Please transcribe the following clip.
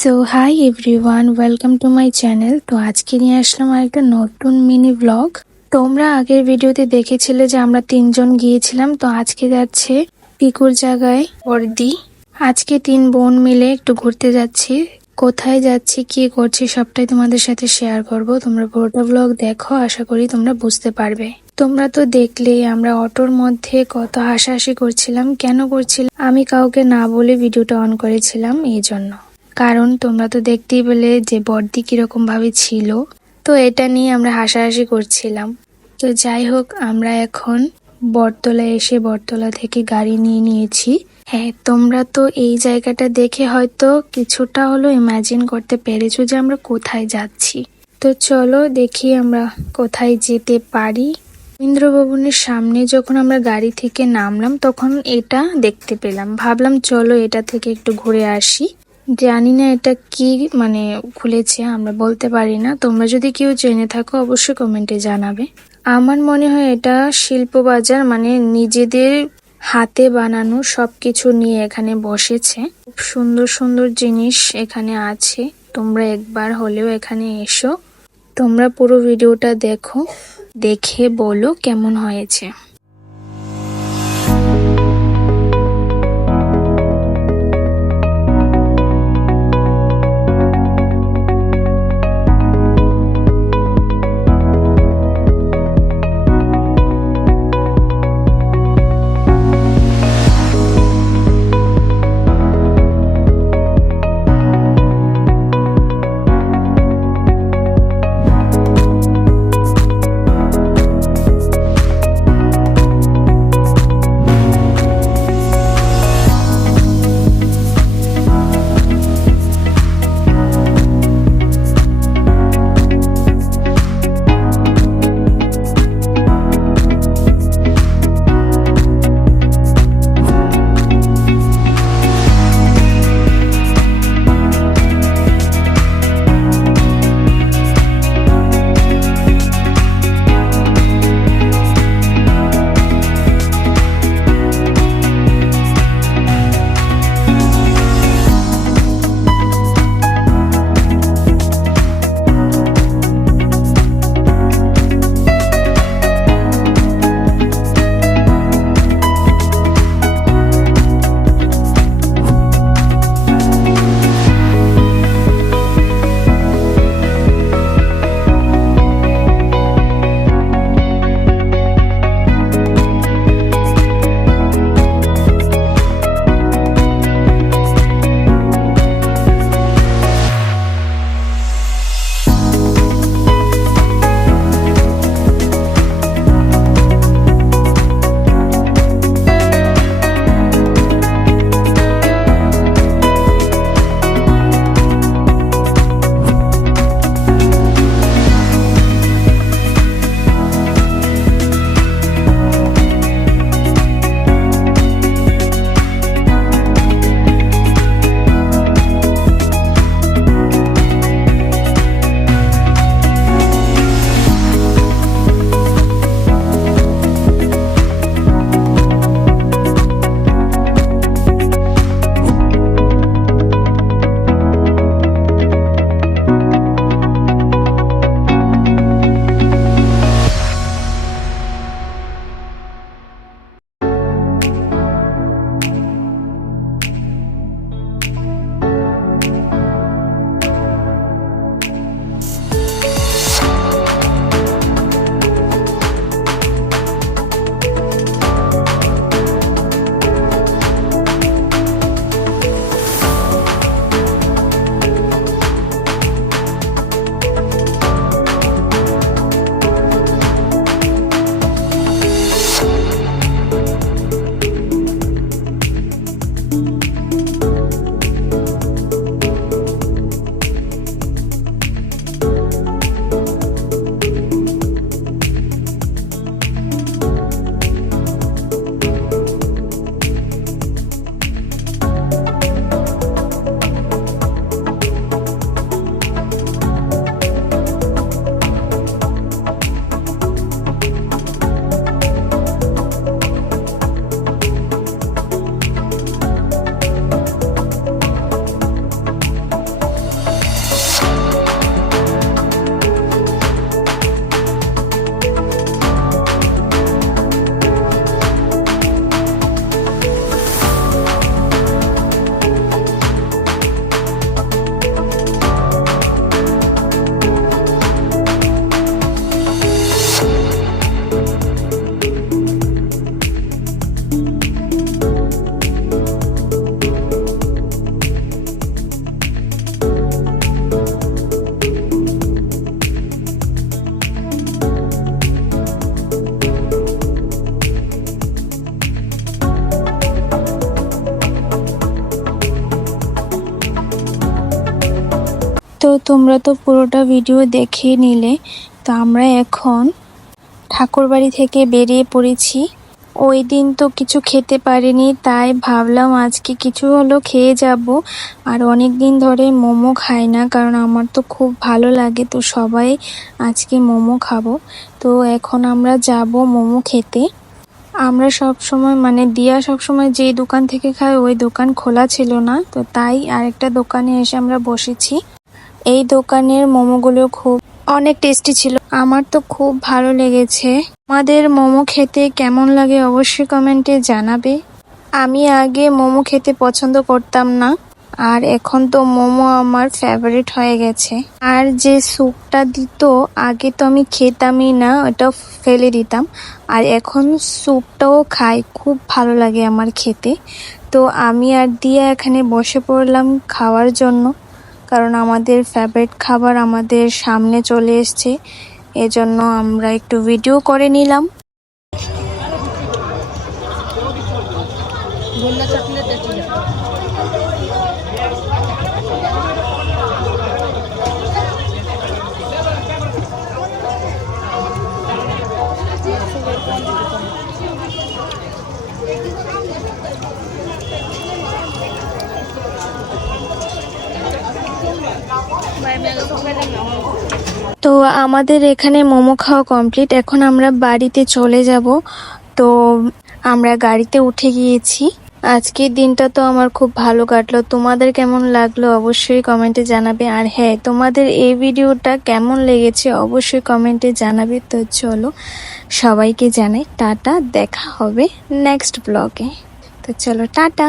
So hi everyone welcome to my channel তো আজকে নিয়ে আসলাম আর একটা নতুন মিনি ব্লগ তোমরা আগের ভিডিওতে দেখেছিলে যে আমরা তিনজন গিয়েছিলাম, তো আজকে যাচ্ছে পিকুর জায়গায় বর্দি। আজকে তিন বোন মিলে একটু ঘুরতে যাচ্ছি। কোথায় যাচ্ছি, কি করছি, সবটাই তোমাদের সাথে শেয়ার করব। তোমরা পুরোটা ব্লগ দেখো, আশা করি তোমরা বুঝতে পারবে। তোমরা তো দেখলেই আমরা অটোর মধ্যে কত হাসাহাসি করছিলাম, কেন করছিলাম, আমি কাউকে না বলে ভিডিওটা অন করেছিলাম, এই জন্য। কারণ তোমরা তো দেখতেই পেলে যে বর্দি কীরকম ভাবে ছিল। তো এটা নিয়ে আমরা হাসাহাসি করছিলাম। তো যাই হোক, আমরা এখন বটতলা এসে বটতলা থেকে গাড়ি নিয়ে নিয়েছি। হ্যাঁ তোমরা তো এই জায়গাটা দেখে হয়তো কিছুটা হলো ইমাজিন করতে পেরেছ যে আমরা কোথায় যাচ্ছি। তো চলো দেখি আমরা কোথায় যেতে পারি। রবীন্দ্র ভবনের সামনে যখন আমরা গাড়ি থেকে নামলাম, তখন এটা দেখতে পেলাম। ভাবলাম, চলো এটা থেকে একটু ঘুরে আসি। জানি না এটা কি মানে খুলেছে, আমরা বলতে পারি না। তোমরা যদি কেউ জেনে থাকো, অবশ্যই কমেন্টে জানাবে। আমার মনে হয় এটা শিল্প বাজার মানে নিজেদের হাতে বানানো সবকিছু নিয়ে এখানে বসেছে। খুব সুন্দর সুন্দর জিনিস এখানে আছে। তোমরা একবার হলেও এখানে এসো। তোমরা পুরো ভিডিওটা দেখো, দেখে বলো কেমন হয়েছে। তোমরা তো পুরোটা ভিডিও দেখে নিলে, তো আমরা এখন ঠাকুরবাড়ি থেকে বেরিয়ে পড়েছি। ওই দিন তো কিছু খেতে পারিনি, তাই ভাবলাম আজকে কিছু হলো খেয়ে যাব। আর অনেক দিন ধরে মোমো খাই না, কারণ আমার তো খুব ভালো লাগে, তো সবাই আজকে মোমো খাব। তো এখন আমরা যাব মোমো খেতে। আমরা সব সময় মানে দিয়া সব সময় যেই দোকান থেকে খাই, ওই দোকান খোলা ছিল না, তো তাই আরেকটা দোকানে এসে আমরা বসেছি। এই দোকানের মোমোগুলো খুব অনেক টেস্টি ছিল। আমার তো খুব ভালো লেগেছে। আমাদের মোমো খেতে কেমন লাগে অবশ্যই কমেন্টে জানাবে। আমি আগে মোমো খেতে পছন্দ করতাম না, আর এখন তো মোমো আমার ফেভারিট হয়ে গেছে। আর যে স্যুপটা দিত, আগে তো আমি খেতামই না ওটা ফেলে দিতাম। আর এখন স্যুপটাও খাই, খুব ভালো লাগে আমার খেতে। তো আমি আর দিয়া এখানে বসে পড়লাম খাওয়ার জন্য। কারণ আমাদের ফেভারিট খাবার আমাদের সামনে চলে এসছে। এজন্য আমরা একটু ভিডিও করে নিলাম। তো আমাদের এখানে মোমো খাওয়া কমপ্লিট। এখন আমরা বাড়িতে চলে যাব। তো আমরা গাড়িতে উঠে গিয়েছি। আজকের দিনটা তো আমার খুব ভালো কাটলো। তোমাদের কেমন লাগল অবশ্যই কমেন্টে জানাবে। আর হ্যাঁ তোমাদের এই ভিডিওটা কেমন লেগেছে অবশ্যই কমেন্টে জানাবে। তো চলো সবাইকে জানাই, টাটা, দেখা হবে নেক্সট ব্লগে তো চলো, টাটা!